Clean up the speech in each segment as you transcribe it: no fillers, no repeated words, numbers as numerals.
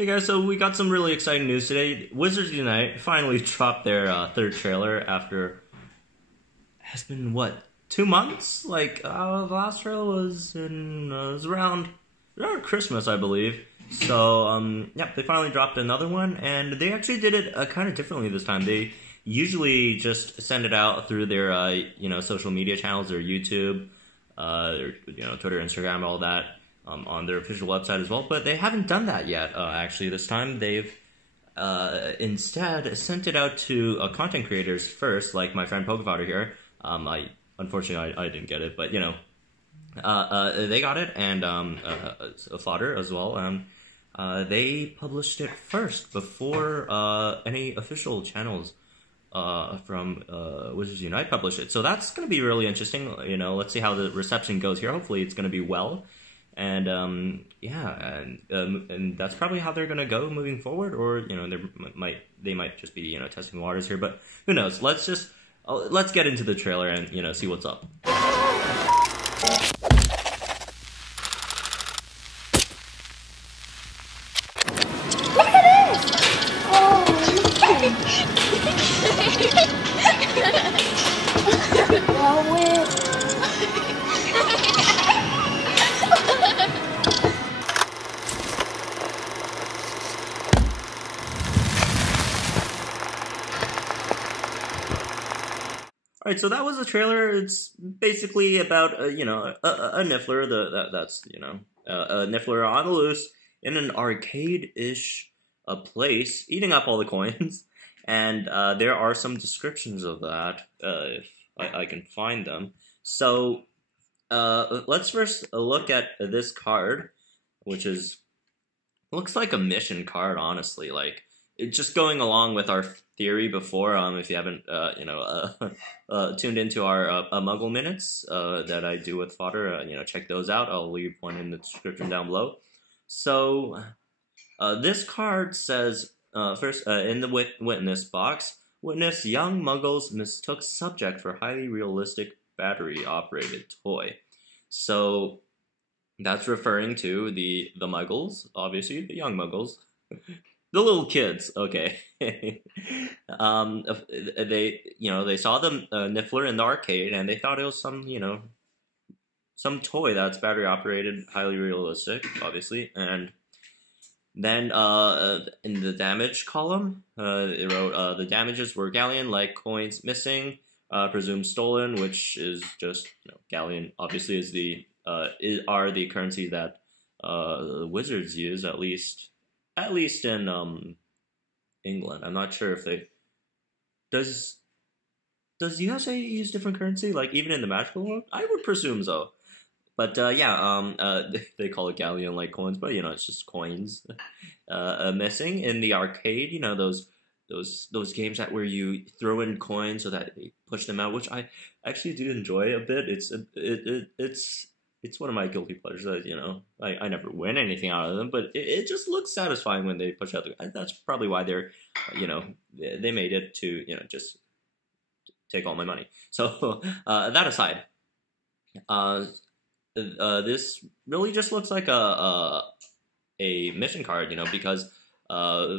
Hey guys, so we got some really exciting news today. Wizards Unite finally dropped their third trailer after has been what 2 months? The last trailer was around Christmas, I believe. So yeah, they finally dropped another one, and they actually did it kind of differently this time. They usually just send it out through their social media channels, their YouTube, Twitter, Instagram, all that. On their official website as well, but they haven't done that yet. Actually, this time they've instead sent it out to content creators first, like my friend Pokefodder here. Unfortunately I didn't get it, but they got it, and Fodder as well. They published it first before any official channels from Wizards Unite published it. So that's going to be really interesting. Let's see how the reception goes here. Hopefully it's going to be well. And and that's probably how they're gonna go moving forward, or they might just be testing the waters here, but who knows? Let's get into the trailer and see what's up. Look at this! Oh, well, Alright, so that was the trailer. It's basically about a Niffler, that's a Niffler on the loose in an arcade-ish place, eating up all the coins, and there are some descriptions of that, if I can find them. So, let's first look at this card, which looks like a mission card, honestly. Like, it's just going along with our theory before. If you haven't, tuned into our Muggle minutes that I do with Fodder, check those out. I'll leave one in the description down below. So, this card says first in the witness box, witness young Muggles mistook subject for highly realistic battery-operated toy. So that's referring to the Muggles, obviously the young Muggles. The little kids, okay. They saw the Niffler in the arcade, and they thought it was some toy that's battery operated, highly realistic, obviously. And then in the damage column, they wrote the damages were galleon-like coins missing, presumed stolen, which is just galleon. Obviously, are the currency that the Wizards use, at least in England. I'm not sure if they does the USA use different currency, like even in the magical world. I would presume so, but they call it galleon-like coins, but it's just coins missing in the arcade. Those games where you throw in coins so that they push them out, which I actually do enjoy a bit. It's one of my guilty pleasures. I never win anything out of them, but it just looks satisfying when they push out that's probably why they're, they made it to, just take all my money. So, that aside, this really just looks like a mission card, because,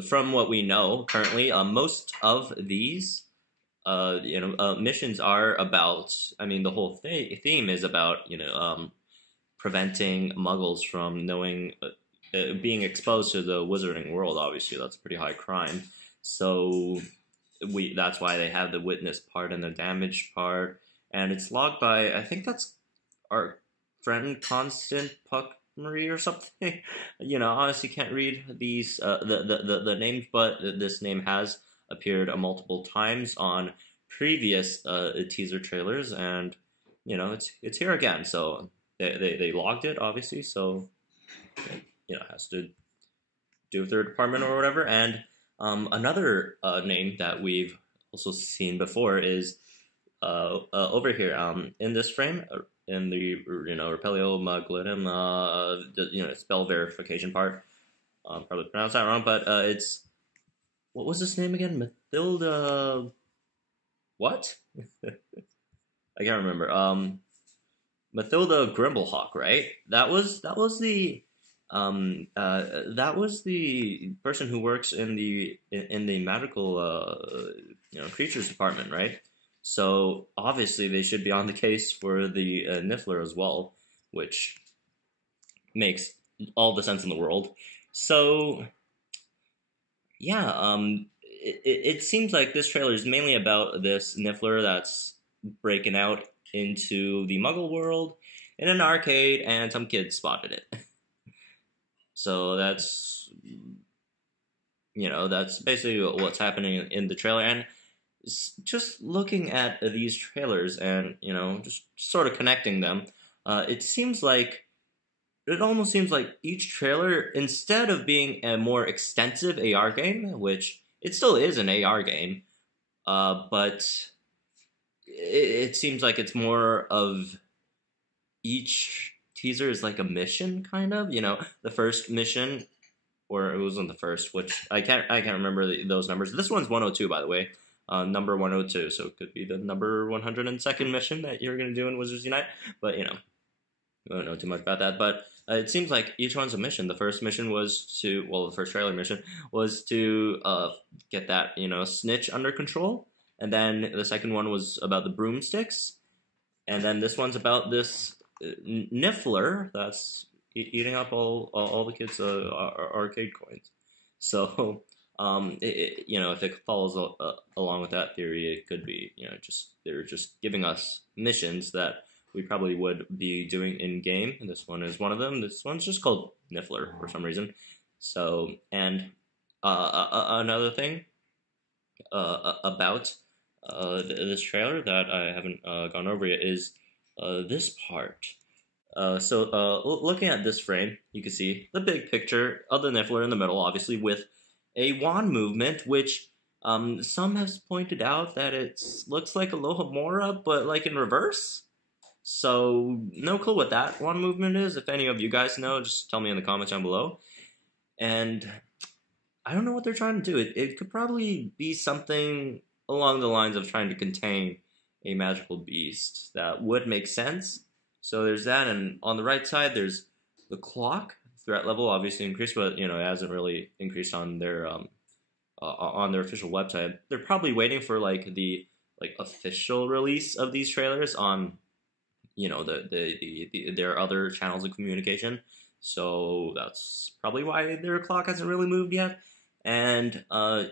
from what we know currently, most of these, missions are about, the whole theme is about, preventing Muggles from being exposed to the wizarding world. Obviously, that's a pretty high crime. So that's why they have the witness part and the damage part, and it's logged by, I think that's our friend Constant Puck Marie or something. Honestly, can't read these the names, but this name has appeared multiple times on previous teaser trailers, and it's here again. So they logged it, obviously, so it has to do with their department or whatever. And another name that we've also seen before is over here in this frame, in the Repelio Maglitum spell verification part. Probably pronounced that wrong, but it's, what was this name again? Mathilda what? I can't remember. Mathilda Grimblehawk, right? That was the That was the person who works in the medical creatures department, right? So obviously they should be on the case for the Niffler as well, which makes all the sense in the world. So yeah, it seems like this trailer is mainly about this Niffler that's breaking out into the Muggle world in an arcade, and some kids spotted it. So that's basically what's happening in the trailer. And just looking at these trailers and just sort of connecting them, it almost seems like each trailer, instead of being a more extensive AR game, which it still is an AR game, but it seems like it's more of each teaser is like a mission, kind of. The first mission, or it wasn't the first, which I can't remember those numbers. This one's 102, by the way, number 102. So it could be the number 102nd mission that you're gonna do in Wizards Unite. But I don't know too much about that. But it seems like each one's a mission. The first mission was the first trailer mission was to get that snitch under control, and then the second one was about the broomsticks, and then this one's about this Niffler that's eating up all the kids' arcade coins. So, if it follows along with that theory, it could be they're just giving us missions that we probably would be doing in game. And this one is one of them. This one's just called Niffler for some reason. So, and another thing about this trailer that I haven't gone over yet is this part. Looking at this frame, you can see the big picture of the Niffler in the middle, obviously with a wand movement, which some have pointed out that it looks like Alohomora, but like in reverse. So no clue what that wand movement is. If any of you guys know, just tell me in the comments down below. And I don't know what they're trying to do. It could probably be something along the lines of trying to contain a magical beast. That would make sense. So there's that, and on the right side there's the clock. Threat level obviously increased, but it hasn't really increased on their official website. They're probably waiting for the official release of these trailers on their other channels of communication. So that's probably why their clock hasn't really moved yet. And on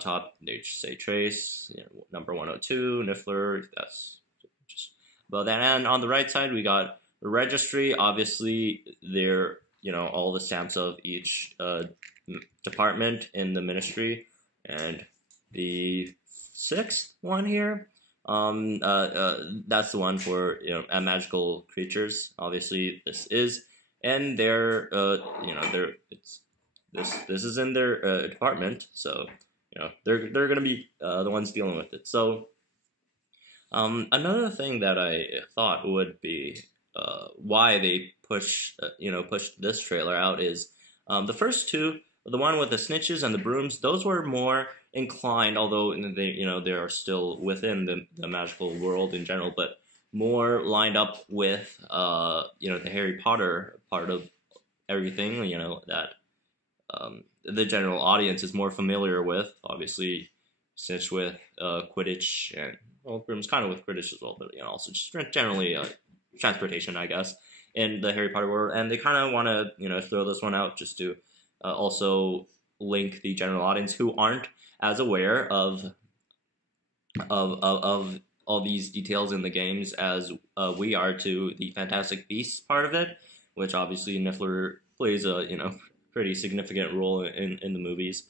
top they just say Trace, number 102, Niffler. That's just about that. And on the right side we got the registry. Obviously they're all the stamps of each department in the ministry. And the sixth one here, that's the one for magical creatures. Obviously this is, and they're this is in their department, so they're gonna be the ones dealing with it. So another thing that I thought would be why they pushed this trailer out is the first two, the one with the snitches and the brooms. Those were more inclined, although they are still within the magical world in general, but more lined up with the Harry Potter part of everything. That the general audience is more familiar with. Obviously, Snitch with Quidditch, and brooms kind of with Quidditch as well, but also just generally transportation, I guess, in the Harry Potter world. And they kind of want to throw this one out just to also link the general audience who aren't as aware of all these details in the games as we are to the Fantastic Beasts part of it, which obviously Niffler plays a pretty significant role in the movies.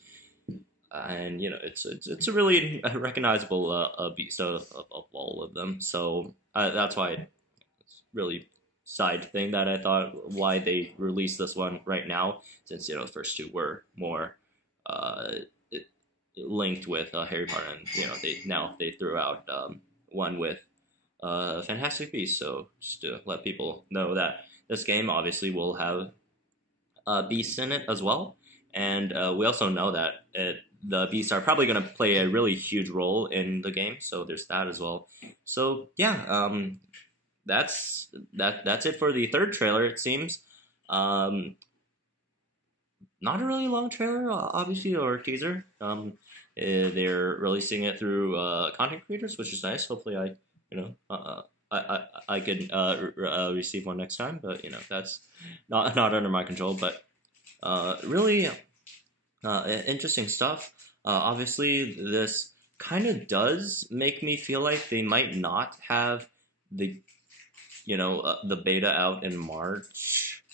And it's a really recognizable beast of all of them. So that's why it's really side thing that I thought why they released this one right now, since the first two were more linked with Harry Potter, and they threw out one with Fantastic Beasts. So just to let people know that this game obviously will have beasts in it as well, and we also know that the beasts are probably going to play a really huge role in the game. So there's that as well. So yeah, that's it for the third trailer, it seems. Not a really long trailer, obviously, or teaser. They're releasing it through content creators, which is nice. Hopefully, I can receive one next time, but that's not under my control. But really interesting stuff. Obviously, this kind of does make me feel like they might not have the the beta out in March.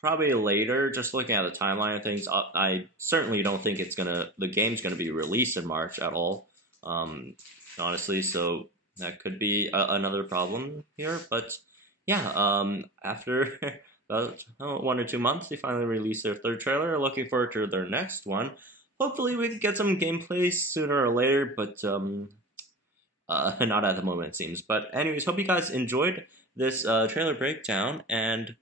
Probably later. Just looking at the timeline of things, I certainly don't think the game's gonna be released in March at all. Honestly, so that could be another problem here. But yeah, after about 1 or 2 months, they finally released their third trailer. Looking forward to their next one. Hopefully, we can get some gameplay sooner or later, but not at the moment, it seems. But anyways, hope you guys enjoyed this trailer breakdown, and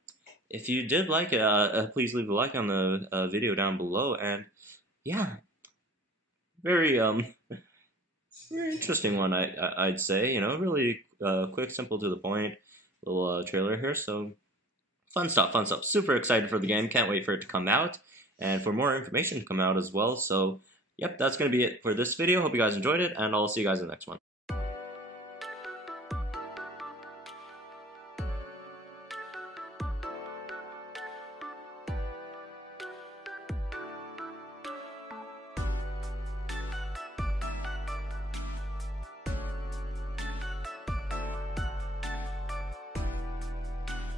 if you did like it, please leave a like on the video down below. And yeah, very very interesting one, I'd say. Really quick, simple, to the point little trailer here. So fun stuff, fun stuff. Super excited for the game. Can't wait for it to come out, and for more information to come out as well. So yep, that's gonna be it for this video. Hope you guys enjoyed it, and I'll see you guys in the next one.